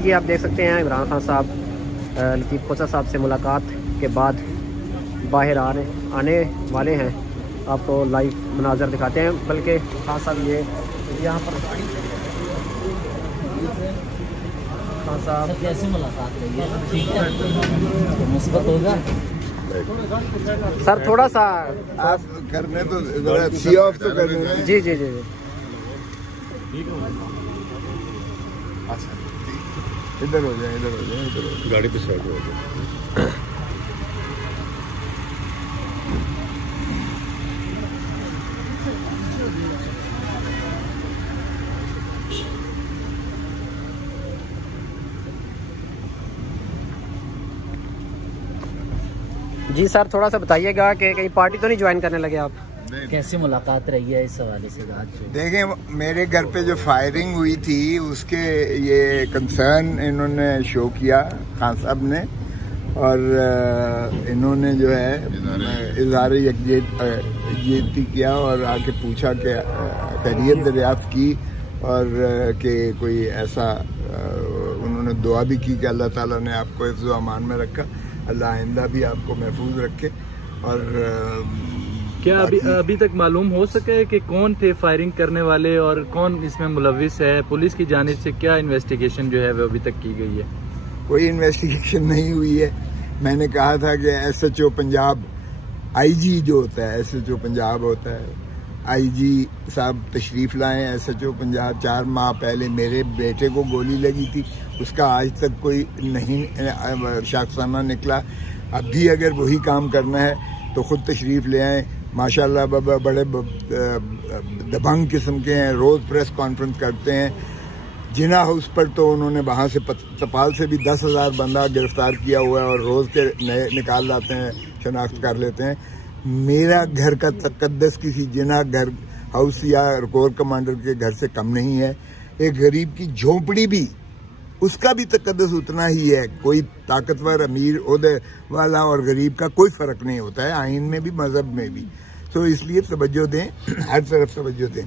जी आप देख सकते हैं इमरान खान साहब लतीफ़ खोसा साहब से मुलाकात के बाद बाहर आने वाले हैं। आपको लाइव मनाजर दिखाते हैं। बल्कि खान साहब ये यहाँ पर खान साहब कैसे मुलाकात रही है? ठीक है, मुस्बत होगा सर। थोड़ा सा आप करने तो जरा सी ऑफ तो कर देना। जी जी जी जी अच्छा इधर हो जाए, इधर हो जाए, इधर हो जाए। गाड़ी पे साइड हो जाए। जी सर, थोड़ा सा बताइएगा कि कहीं पार्टी तो नहीं ज्वाइन करने लगे आप? कैसी मुलाकात रही है इस हवाले से आज? देखें, मेरे घर पे जो फायरिंग हुई थी उसके ये कंसर्न इन्होंने शो किया खान साहब ने, और इन्होंने जो है इज़हार यकजहती किया और आके पूछा कि खैरियत दरियाफ्त की, और कि कोई ऐसा उन्होंने दुआ भी की कि अल्लाह ताला ने आपको हिफ्ज़ व अमान में रखा, अल्लाह आइंदा भी आपको महफूज रखे। और क्या अभी तक मालूम हो सके कि कौन थे फायरिंग करने वाले और कौन इसमें मुलविस है? पुलिस की जानिब से क्या इन्वेस्टिगेशन जो है वो अभी तक की गई है? कोई इन्वेस्टिगेशन नहीं हुई है। मैंने कहा था कि SHO पंजाब, IG जो होता है, SHO पंजाब होता है, IG साहब तशरीफ़ लाएं। SHO पंजाब 4 माह पहले मेरे बेटे को गोली लगी थी, उसका आज तक कोई नहीं शाखसाना निकला। अब भी अगर वही काम करना है तो ख़ुद तशरीफ़ ले आएँ। माशाल्लाह बाबा बड़े दबंग किस्म के हैं, रोज़ प्रेस कॉन्फ्रेंस करते हैं। जिना हाउस पर तो उन्होंने वहाँ से तपाल से भी 10,000 बंदा गिरफ्तार किया हुआ है और रोज़ के नए निकाल लाते हैं, शनाख्त कर लेते हैं। मेरा घर का तकद्दस किसी जिना घर हाउस या कोर कमांडर के घर से कम नहीं है। एक गरीब की झोंपड़ी भी, उसका भी तकद्दस उतना ही है। कोई ताकतवर, अमीर, ओहदे वाला और गरीब का कोई फ़र्क नहीं होता है, आइन में भी मज़हब में भी। तो इसलिए तवज्जो दें, हर तरफ तवज्जो दें,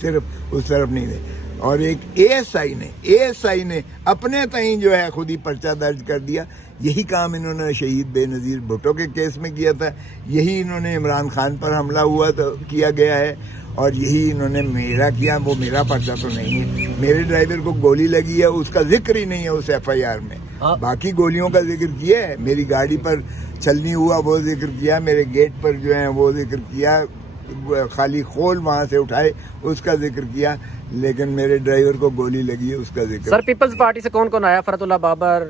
सिर्फ उस तरफ नहीं दें। और एक ASI ने अपने तहीं जो है खुद ही पर्चा दर्ज कर दिया। यही काम इन्होंने शहीद बेनज़ीर भुट्टो के केस में किया था, यही इन्होंने इमरान खान पर हमला हुआ तो किया गया है, और यही इन्होंने मेरा किया। वो मेरा पर्चा तो नहीं है। मेरे ड्राइवर को गोली लगी है, उसका जिक्र ही नहीं है उस FIR में। बाकी गोलियों का जिक्र किया है, मेरी गाड़ी पर चलनी हुआ वो जिक्र किया, मेरे गेट पर जो है वो जिक्र किया, खाली खोल वहां से उठाए उसका जिक्र किया, लेकिन मेरे ड्राइवर को गोली लगी है उसका जिक्र। सर, पीपल्स पार्टी से कौन कौन आया? फरतुल्लाह बाबर,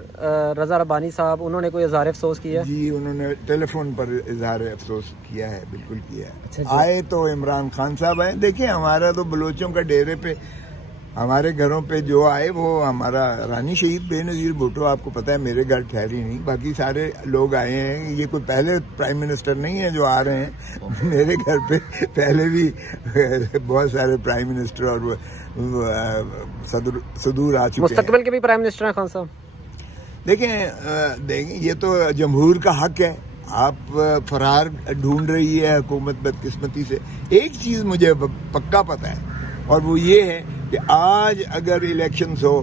रजा रब्बानी साहब, उन्होंने कोई इज़हार अफसोस किया? जी, उन्होंने टेलीफोन पर इज़हार अफसोस किया है, बिल्कुल किया है। अच्छा, आए तो इमरान खान साहब आए। देखिए, हमारा तो बलोचों का डेरे पे, हमारे घरों पे जो आए वो हमारा रानी शहीद बेनज़ीर भुट्टो, आपको पता है मेरे घर ठहरी नहीं, बाकी सारे लोग आए हैं। ये कोई पहले प्राइम मिनिस्टर नहीं है जो आ रहे हैं मेरे घर पे, पहले भी बहुत सारे प्राइम मिनिस्टर और सदूर आ चुके हैं। मुस्तकबिल के भी प्राइम मिनिस्टर हैं खान साहब? देखें ये तो जमहूर का हक है। आप फरार ढूंढ रही है हुकूमत बदकिस्मती से। एक चीज़ मुझे पक्का पता है, और वो ये है कि आज अगर इलेक्शंस हो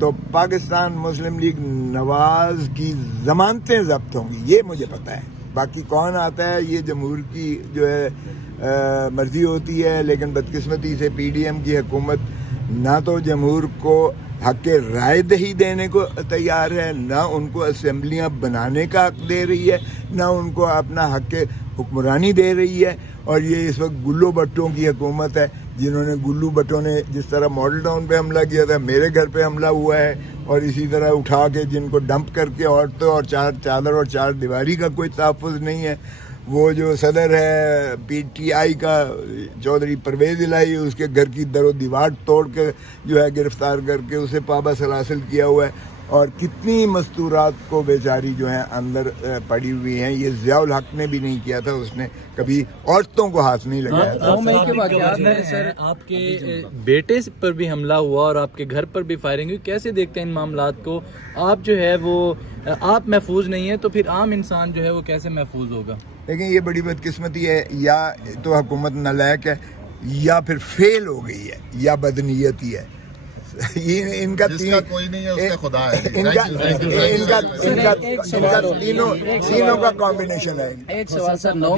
तो पाकिस्तान मुस्लिम लीग नवाज की जमानतें जब्त होंगी, ये मुझे पता है। बाकी कौन आता है ये जमहूर की जो है मर्जी होती है, लेकिन बदकिस्मती से PDM की हुकूमत ना तो जमहूर को हक राय दही देने को तैयार है, ना उनको असेंबलियां बनाने का हक दे रही है, ना उनको अपना हक हुक्मरानी दे रही है। और ये इस वक्त गुल्लो भट्टों की हुकूमत है, जिन्होंने गुल्लू भट्टों ने जिस तरह मॉडल टाउन पे हमला किया था, मेरे घर पे हमला हुआ है, और इसी तरह उठा के जिनको डंप करके औरतों और चादर और चार दीवारी का कोई तहफ़्फ़ुज़ नहीं है। वो जो सदर है PTI का चौधरी परवेज़ इलाही, उसके घर की दरो दीवार तोड़ के जो है गिरफ्तार करके उसे पाबा सलासिल किया हुआ है। और कितनी मस्तूरात को बेचारी जो है अंदर पड़ी हुई हैं। ये ज़ियाउल हक ने भी नहीं किया था, उसने कभी औरतों को हाथ नहीं लगाया था। सर, आपके बेटे पर भी हमला हुआ और आपके घर पर भी फायरिंग हुई, कैसे देखते हैं इन मामलात को? आप जो है वो आप महफूज नहीं है तो फिर आम इंसान जो है वो कैसे महफूज होगा? लेकिन ये बड़ी बदकिस्मती है, या तो हुकूमत नालायक है, या फिर फेल हो गई है, या बदनीयती है। इनका कोई नहीं है उसका खुदा है। इनका तीनों का कॉम्बिनेशन है। एक सवाल सर, 9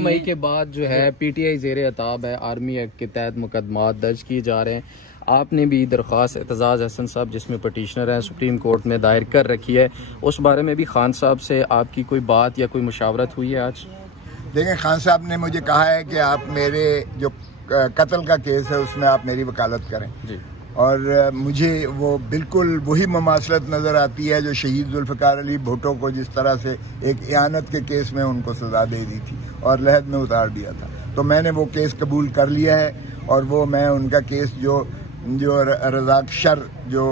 मई के बाद जो है पीटीआई ज़ेर अताब है, आर्मी एक्ट के तहत मुकदमात दर्ज किए जा रहे हैं। आपने भी दरख्वास्त एतजाज़ हसन साहब जिसमें पटिशनर हैं सुप्रीम कोर्ट में दायर कर रखी है, उस बारे में भी खान साहब से आपकी कोई बात या कोई मुशावरत हुई है आज? देखें, खान साहब ने मुझे कहा है कि आप मेरे जो कत्ल का केस है उसमें आप मेरी वकालत करें जी। और मुझे वो बिल्कुल वही मुमासलत नज़र आती है जो शहीद जुल्फ़िकार अली भुट्टो को जिस तरह से एक इयानत के केस में उनको सज़ा दे दी थी और लहद में उतार दिया था। तो मैंने वो केस कबूल कर लिया है और वो मैं उनका केस जो रज़ाक शर जो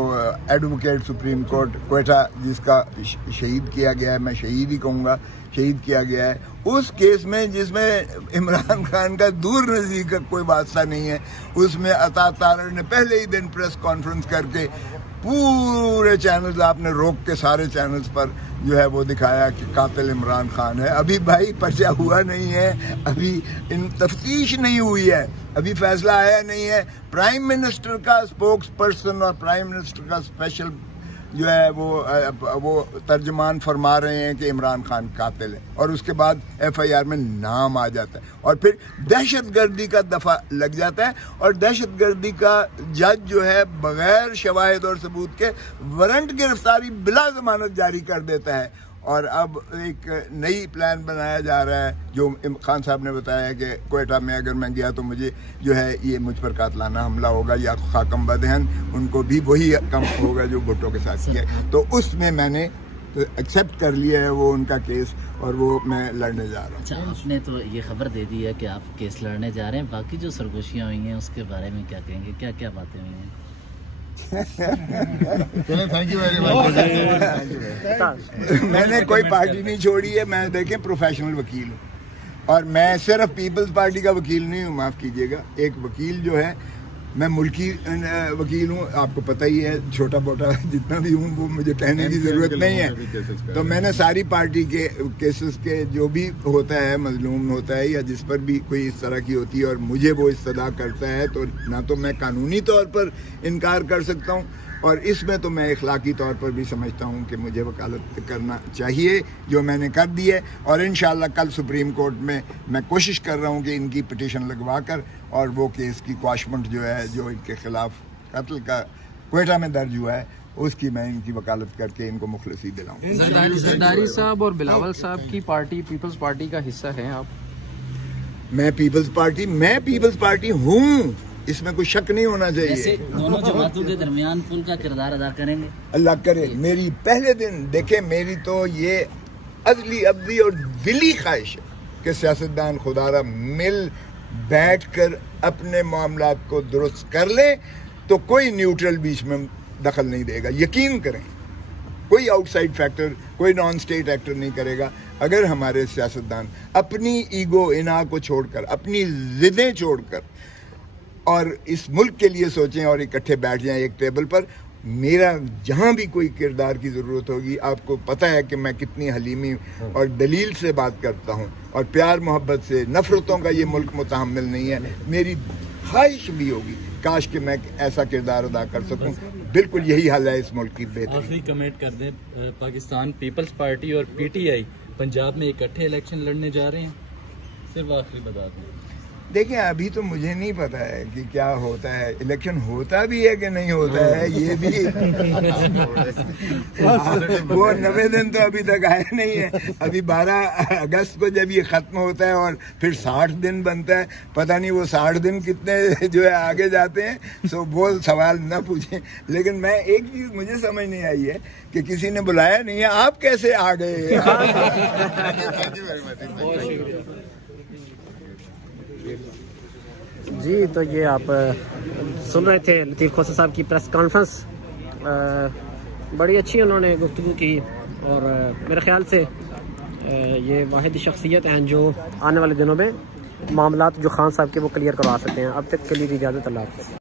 एडवोकेट सुप्रीम कोर्ट क्वेटा जिसका शहीद किया गया है, मैं शहीद ही कहूँगा, शहीद किया गया है, उस केस में जिसमें इमरान खान का दूर नज़दीक का कोई वास्ता नहीं है, उसमें अता तारड़ ने पहले ही दिन प्रेस कॉन्फ्रेंस करके पूरे चैनल्स, आपने रोक के सारे चैनल्स पर जो है वो दिखाया कि कातिल इमरान खान है। अभी भाई पर्चा हुआ नहीं है, अभी इन तफ्तीश नहीं हुई है, अभी फैसला आया नहीं है। प्राइम मिनिस्टर का स्पोक्स पर्सन और प्राइम मिनिस्टर का स्पेशल जो है वो तर्जमान फरमा रहे हैं कि इमरान खान कातिल है और उसके बाद एफआईआर में नाम आ जाता है और फिर दहशतगर्दी का दफा लग जाता है और दहशतगर्दी का जज जो है बगैर शवाहिद और सबूत के वारंट गिरफ्तारी बिला जमानत जारी कर देता है। और अब एक नई प्लान बनाया जा रहा है जो खान साहब ने बताया कि क्वेटा में अगर मैं गया तो मुझे जो है ये मुझ पर कातलाना हमला होगा या खाकम बदहन, उनको भी वही कम होगा जो भुट्टो के साथ किया। तो उसमें मैंने एक्सेप्ट कर लिया है वो उनका केस और वो मैं लड़ने जा रहा हूँ। अच्छा, आपने तो ये खबर दे दी है कि आप केस लड़ने जा रहे हैं, बाकी जो सरगोशियाँ हुई हैं उसके बारे में क्या कहेंगे, क्या क्या बातें हुई हैं? Thank you very much. मैंने कोई पार्टी नहीं छोड़ी है, मैं देखें प्रोफेशनल वकील हूँ और मैं सिर्फ पीपल्स पार्टी का वकील नहीं हूँ, माफ़ कीजिएगा, एक वकील जो है मैं मुल्की वकील हूँ, आपको पता ही है, छोटा मोटा जितना भी हूँ वो मुझे कहने की ज़रूरत नहीं है। तो मैंने सारी पार्टी के केसेस के जो भी होता है, मजलूम होता है या जिस पर भी कोई इस तरह की होती है और मुझे वो इस्तदा करता है तो ना तो मैं कानूनी तौर पर इनकार कर सकता हूँ और इसमें तो मैं इखलाकी तौर पर भी समझता हूँ कि मुझे वकालत करना चाहिए, जो मैंने कर दी है। और इंशाल्लाह कल सुप्रीम कोर्ट में मैं कोशिश कर रहा हूँ कि इनकी पिटीशन लगवा कर और वो केस की क्वाशमेंट जो है जो इनके खिलाफ कत्ल का क्वेटा में दर्ज हुआ है उसकी मैं इनकी वकालत करके इनको मुखलसी दिलाऊँ। जरदारी साहब और बिलावल साहब की पार्टी पीपल्स पार्टी का हिस्सा हैं आप? मैं पीपल्स पार्टी हूँ, इसमें कोई शक नहीं होना चाहिए। दोनों जमातों के दरमियान पुल का किरदार अदा करेंगे, अल्लाह करे। मेरी पहले दिन देखे, मेरी तो ये अजली अब्दी और दिली ख्वाहिश है कि सियासतदान खुदारा मिल बैठ कर अपने मामलात को दुरुस्त कर ले तो कोई न्यूट्रल बीच में दखल नहीं देगा, यकीन करें। कोई आउटसाइड फैक्टर, कोई नॉन स्टेट एक्टर नहीं करेगा। अगर हमारे सियासतदान अपनी ईगो इना को छोड़कर, अपनी जिदें छोड़कर और इस मुल्क के लिए सोचें और इकट्ठे बैठ जाएं एक टेबल पर, मेरा जहाँ भी कोई किरदार की ज़रूरत होगी, आपको पता है कि मैं कितनी हलीमी और दलील से बात करता हूँ और प्यार मोहब्बत से, नफ़रतों का ये मुल्क मुतहम्मिल नहीं है। मेरी ख्वाहिश भी होगी काश कि मैं ऐसा किरदार अदा कर सकूं। बिल्कुल यही हाल है इस मुल्क की बेहतरी। आखिरी कमेंट कर दें, पाकिस्तान पीपल्स पार्टी और पीटीआई पंजाब में इकट्ठे इलेक्शन लड़ने जा रहे हैं, सिर्फ आखिरी बता दें। देखिए, अभी तो मुझे नहीं पता है कि क्या होता है, इलेक्शन होता भी है कि नहीं होता है, ये भी वो 90 दिन तो अभी तक आए नहीं है। अभी 12 अगस्त को जब ये ख़त्म होता है और फिर 60 दिन बनता है, पता नहीं वो 60 दिन कितने जो है आगे जाते हैं। सो वो सवाल न पूछें। लेकिन मैं एक चीज़ मुझे समझ नहीं आई है कि किसी ने बुलाया नहीं है, आप कैसे आ गए? जी, तो ये आप सुन रहे थे लतीफ़ खोसा साहब की प्रेस कॉन्फ्रेंस। बड़ी अच्छी उन्होंने गुफ्तगू की और मेरे ख्याल से ये वाहिद शख्सियत हैं जो आने वाले दिनों में मामलात जो खान साहब के वो क्लियर करवा सकते हैं। अब तक के लिए इजाज़त, अल्लाह हाफ़िज़।